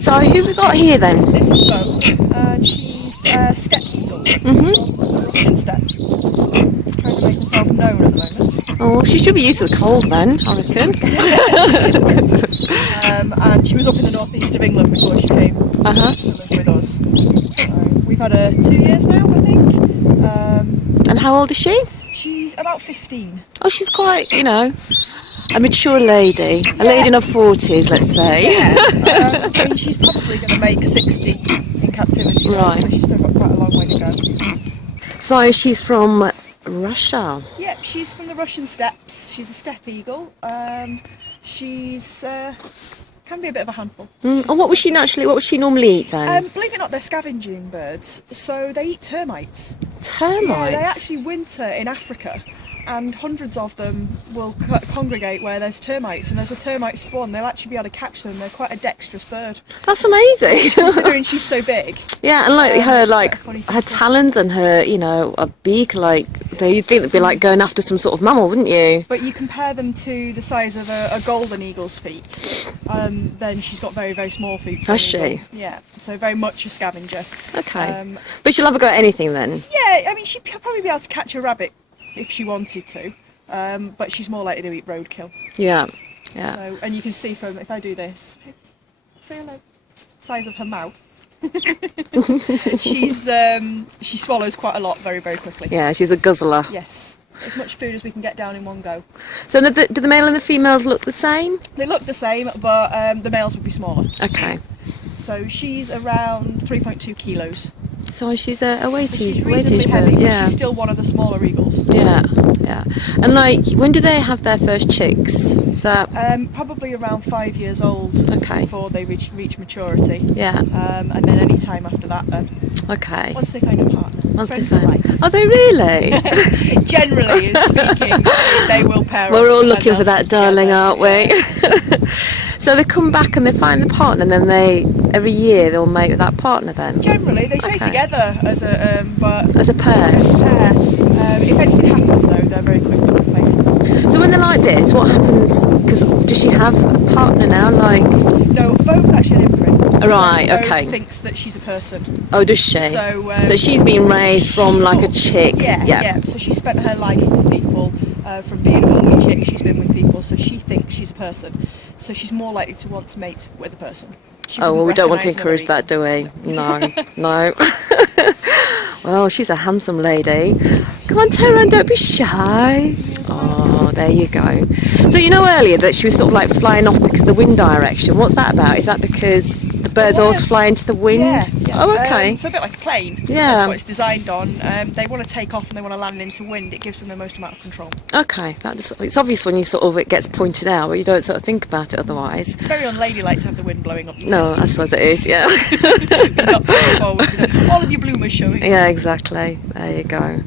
So who we got here then? This is Vogue, and she's a steppe eagle from the Russian Steppe. Trying to make herself known at the moment. Oh, she should be used to the cold then, I reckon. And she was up in the northeast of England before she came to live with us. So we've had her 2 years now, I think. And how old is she? She's about 15. Oh, she's quite, you know, a mature lady. A lady in her 40s, let's say. I mean, she's probably going to make 60 in captivity, Right. so she's still got quite a long way to go. So she's from Russia. Yep, she's from the Russian steppes. She's a steppe eagle. She's can be a bit of a handful. And what would she normally eat then? Believe it or not, they're scavenging birds, so they eat termites. Termites? Yeah, they actually winter in Africa, and hundreds of them will congregate where there's termites, and as a termite spawn, they'll actually be able to catch them. They're quite a dexterous bird. That's amazing. Considering she's so big. Yeah, and like her her talons and her, you know, a beak, like, you'd think they'd be like going after some sort of mammal, wouldn't you? But you compare them to the size of a golden eagle's feet, then she's got very, very small feet. Has she? Yeah, so very much a scavenger. Okay. But she'll have a go at anything then? Yeah, I mean, she'd probably be able to catch a rabbit if she wanted to, but she's more likely to eat roadkill. Yeah, yeah. So, and you can see from, if I do this, say hello, size of her mouth. She swallows quite a lot very, very quickly. Yeah, she's a guzzler. Yes, as much food as we can get down in one go. So do the male and the females look the same? They look the same, but the males would be smaller. Okay. So she's around 3.2 kilos. So she's a weighty, She's reasonably heavy, but yeah. she's still one of the smaller eagles. Yeah, yeah. And like, when do they have their first chicks? Is that probably around 5 years old. Okay. Before they reach maturity. Yeah. And then any time after that, then. Okay. Once they find a partner. Once they Friends for find. life. Are they really? Generally speaking, they will pair up. We're all and looking for they'll that, stick darling, together. aren't we? Yeah. So they come back and they find the partner, and then every year they'll mate with that partner. Then Generally, they stay Okay. together as a but as a pair. as a pair. If anything happens, though, they're very quick to replace them. So when they're like this, what happens? Because does she have a partner now? Like, No, Vogue's actually an imprint. Right, So Vogue okay. thinks that she's a person. oh, does she? So she's been raised from she's like a sort of- chick. Yeah. So she spent her life with people. From being a fluffy chick, she's been with people, so she thinks she's a person. So she's more likely to want to mate with a person. She Oh well, we wouldn't don't want to recognise encourage another that, do we? No, no. Well, she's a handsome lady. Come on, Tara, don't be shy. Oh, there you go. So you know earlier that she was sort of like flying off because of the wind direction. What's that about? Is that because the birds always fly into the wind? Yeah. Oh, okay. So a bit like a plane. Yeah. That's what it's designed on. They want to take off and they want to land into wind. It gives them the most amount of control. Okay, it's obvious when you sort of it gets pointed out, but you don't sort of think about it otherwise. It's very unladylike to have the wind blowing up your No, I suppose it is. Yeah. tail. Not going forward with all of your bloomers showing. Yeah, exactly. There you go.